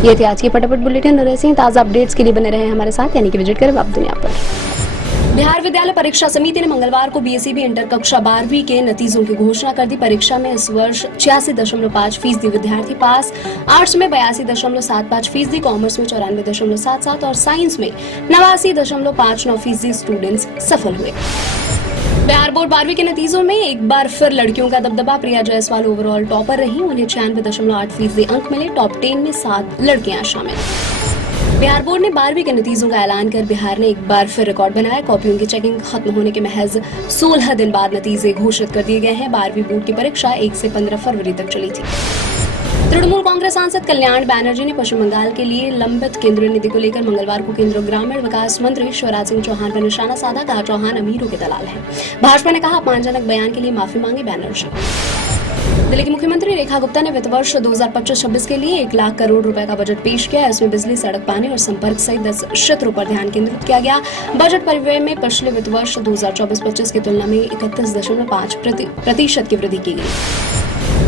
ये थी आज की फटाफट बुलेटिन। ऐसे ही ताज़ा अपडेट्स के लिए बने रहे हमारे साथ, यानी कि विजिट करें वेब दुनिया पर। बिहार विद्यालय परीक्षा समिति ने मंगलवार को बीएसईबी इंटर कक्षा 12वीं के नतीजों की घोषणा कर दी। परीक्षा में इस वर्ष 86.5% विद्यार्थी पास, आर्ट्स में 82.75%, कॉमर्स में 94.77% और साइंस में 89.59% स्टूडेंट्स सफल हुए। बिहार बोर्ड 12वीं के नतीजों में एक बार फिर लड़कियों का दबदबा। प्रिया जायसवाल ओवरऑल टॉपर रही, उन्हें 96.8% अंक मिले। टॉप 10 में 7 लड़कियां शामिल। बिहार बोर्ड ने 12वीं के नतीजों का ऐलान कर बिहार ने एक बार फिर रिकॉर्ड बनाया। कॉपियों की चेकिंग खत्म होने के महज 16 दिन बाद नतीजे घोषित कर दिए गए हैं। 12वीं बोर्ड की परीक्षा 1 से 15 फरवरी तक चली थी। तृणमूल कांग्रेस सांसद कल्याण बैनर्जी ने पश्चिम बंगाल के लिए लंबित केंद्रीय निधि को लेकर मंगलवार को केंद्रीय ग्रामीण विकास मंत्री शिवराज सिंह चौहान पर निशाना साधा। कहा, चौहान अमीरों के दलाल हैं। भाजपा ने कहा, अपमानजनक बयान के लिए माफी मांगी बैनर्जी। दिल्ली की मुख्यमंत्री रेखा गुप्ता ने वित्त वर्ष 2025-26 के लिए 1 लाख करोड़ रुपए का बजट पेश किया। इसमें बिजली, सड़क, पानी और संपर्क सहित 10 क्षेत्रों पर ध्यान केंद्रित किया गया। बजट परिव्यय में पिछले वित्त वर्ष 2024-25 की तुलना में 31.5% की वृद्धि की गई।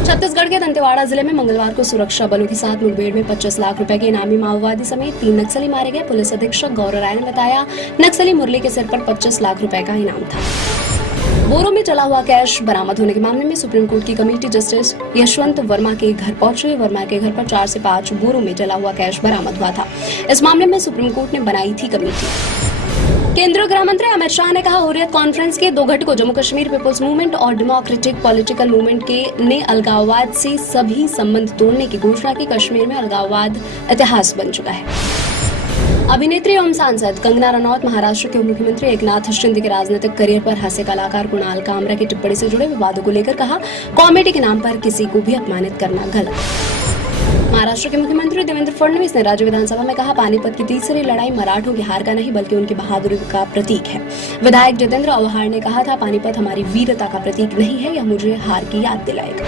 छत्तीसगढ़ के दंतेवाड़ा जिले में मंगलवार को सुरक्षा बलों के साथ मुठभेड़ में 25 लाख रुपए के इनामी माओवादी समेत 3 नक्सली मारे गए। पुलिस अधीक्षक गौरव राय ने बताया, नक्सली मुरली के सिर पर 25 लाख रुपए का इनाम था। बोरों में जला हुआ कैश बरामद होने के मामले में सुप्रीम कोर्ट की कमेटी जस्टिस यशवंत वर्मा के घर पहुंची। वर्मा के घर पर 4 से 5 बोरों में जला हुआ कैश बरामद हुआ था। इस मामले में सुप्रीम कोर्ट ने बनाई थी कमेटी। केंद्रीय गृह मंत्री अमित शाह ने कहा, हुर्रियत कॉन्फ्रेंस के 2 घटकों जम्मू कश्मीर पीपुल्स मूवमेंट और डेमोक्रेटिक पॉलिटिकल मूवमेंट के ने अलगाववाद से सभी संबंध तोड़ने की घोषणा की। कश्मीर में अलगाववाद इतिहास बन चुका है। अभिनेत्री एवं सांसद कंगना रनौत महाराष्ट्र के मुख्यमंत्री एकनाथ शिंदे के राजनीतिक करियर पर हास्य कलाकार कुणाल कामरा की टिप्पणी से जुड़े विवादों को लेकर कहा, कॉमेडी के नाम पर किसी को भी अपमानित करना गलत। महाराष्ट्र के मुख्यमंत्री देवेंद्र फडणवीस ने राज्य विधानसभा में कहा, पानीपत की तीसरी लड़ाई मराठों की हार का नहीं बल्कि उनकी बहादुरी का प्रतीक है। विधायक जितेंद्र अवहार ने कहा था, पानीपत हमारी वीरता का प्रतीक नहीं है, यह मुझे हार की याद दिलाएगा।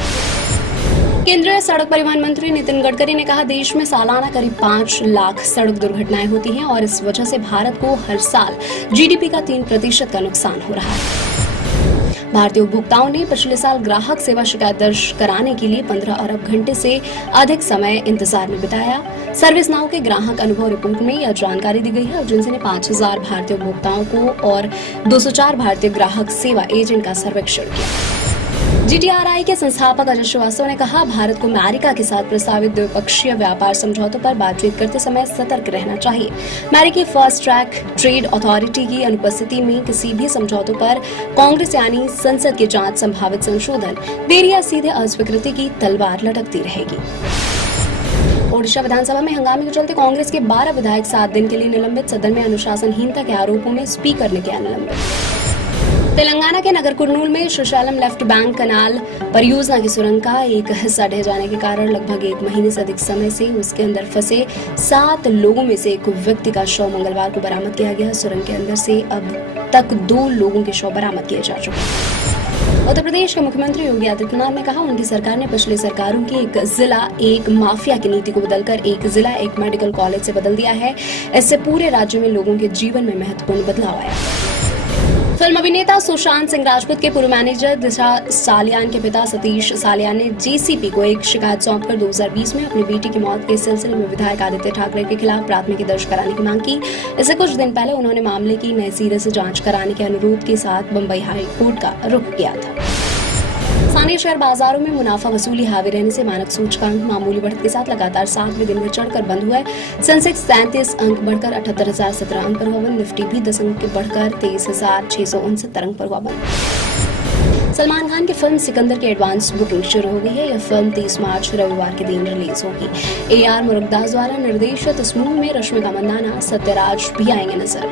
केंद्रीय सड़क परिवहन मंत्री नितिन गडकरी ने कहा, देश में सालाना करीब 5 लाख सड़क दुर्घटनाएं होती हैं और इस वजह से भारत को हर साल जीडीपी का 3% का नुकसान हो रहा है। भारतीय उपभोक्ताओं ने पिछले साल ग्राहक सेवा शिकायत दर्ज कराने के लिए 15 अरब घंटे से अधिक समय इंतजार में बिताया। सर्विस नाउ के ग्राहक अनुभव रिपोर्ट में यह जानकारी दी गई है। एजेंसी ने 5000 भारतीय उपभोक्ताओं को और 204 भारतीय ग्राहक सेवा एजेंट का सर्वेक्षण किया। जीटीआरआई के संस्थापक अजय श्रीवास्तव ने कहा, भारत को अमेरिका के साथ प्रस्तावित द्विपक्षीय व्यापार समझौतों पर बातचीत करते समय सतर्क रहना चाहिए। अमेरिकी फास्ट ट्रैक ट्रेड अथॉरिटी की अनुपस्थिति में किसी भी समझौतों पर कांग्रेस यानी संसद की जांच, संभावित संशोधन, देरी या सीधे अस्वीकृति की तलवार लटकती रहेगी। ओडिशा विधानसभा में हंगामे के चलते कांग्रेस के 12 विधायक 7 दिन के लिए निलंबित। सदन में अनुशासनहीनता के आरोपों में स्पीकर ने किया निलंबित। तेलंगाना के नगर कुर्नूल में श्रीशैलम लेफ्ट बैंक कनाल परियोजना की सुरंग का एक हिस्सा ढह जाने के कारण लगभग 1 महीने से अधिक समय से उसके अंदर फंसे 7 लोगों में से एक व्यक्ति का शव मंगलवार को बरामद किया गया। सुरंग के अंदर से अब तक 2 लोगों के शव बरामद किए जा चुके हैं। उत्तर प्रदेश के मुख्यमंत्री योगी आदित्यनाथ ने कहा, उनकी सरकार ने पिछली सरकारों की एक जिला एक माफिया की नीति को बदलकर एक जिला एक मेडिकल कॉलेज से बदल दिया है। इससे पूरे राज्य में लोगों के जीवन में महत्वपूर्ण बदलाव आया। फिल्म अभिनेता सुशांत सिंह राजपूत के पूर्व मैनेजर दिशा सालियान के पिता सतीश सालियान ने जेसीपी को एक शिकायत सौंपकर 2020 में अपनी बेटी की मौत के सिलसिले में विधायक आदित्य ठाकरे के खिलाफ प्राथमिकी दर्ज कराने की मांग की। इससे कुछ दिन पहले उन्होंने मामले की नए सिरे से जांच कराने के अनुरोध के साथ बंबई हाई कोर्ट का रुख किया था। स्थानीय शेयर बाजारों में मुनाफा वसूली हावी रहने से मानक सूचकांक मामूली बढ़त के साथ लगातार 7वें दिन में चढ़कर बंद हुआ है। सेंसेक्स 33 अंक बढ़कर 78,017 अंक पर हुआ बंद। निफ्टी भी 10 अंक बढ़कर 23,669 अंक पर हुआ बंद। सलमान खान की फिल्म सिकंदर की एडवांस बुकिंग शुरू हो गई है। यह फिल्म 30 मार्च रविवार के दिन रिलीज होगी। AR मुरुगदास द्वारा निर्देशित इस मूवी में रश्मिका मंदाना, सत्यराज भी आएंगे नजर।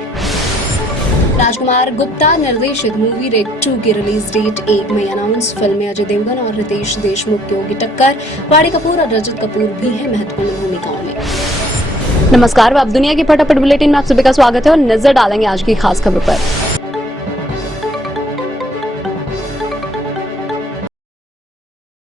राजकुमार गुप्ता निर्देशित मूवी रेड 2 की रिलीज डेट 1 मई अनाउंस। फिल्म में अजय देवगन और रितेश देशमुख की होगी टक्कर। वाणी कपूर और रजत कपूर भी है महत्वपूर्ण भूमिकाओं में। नमस्कार, वेब दुनिया की फटाफट बुलेटिन में आप सभी का स्वागत है और नजर डालेंगे आज की खास खबर पर।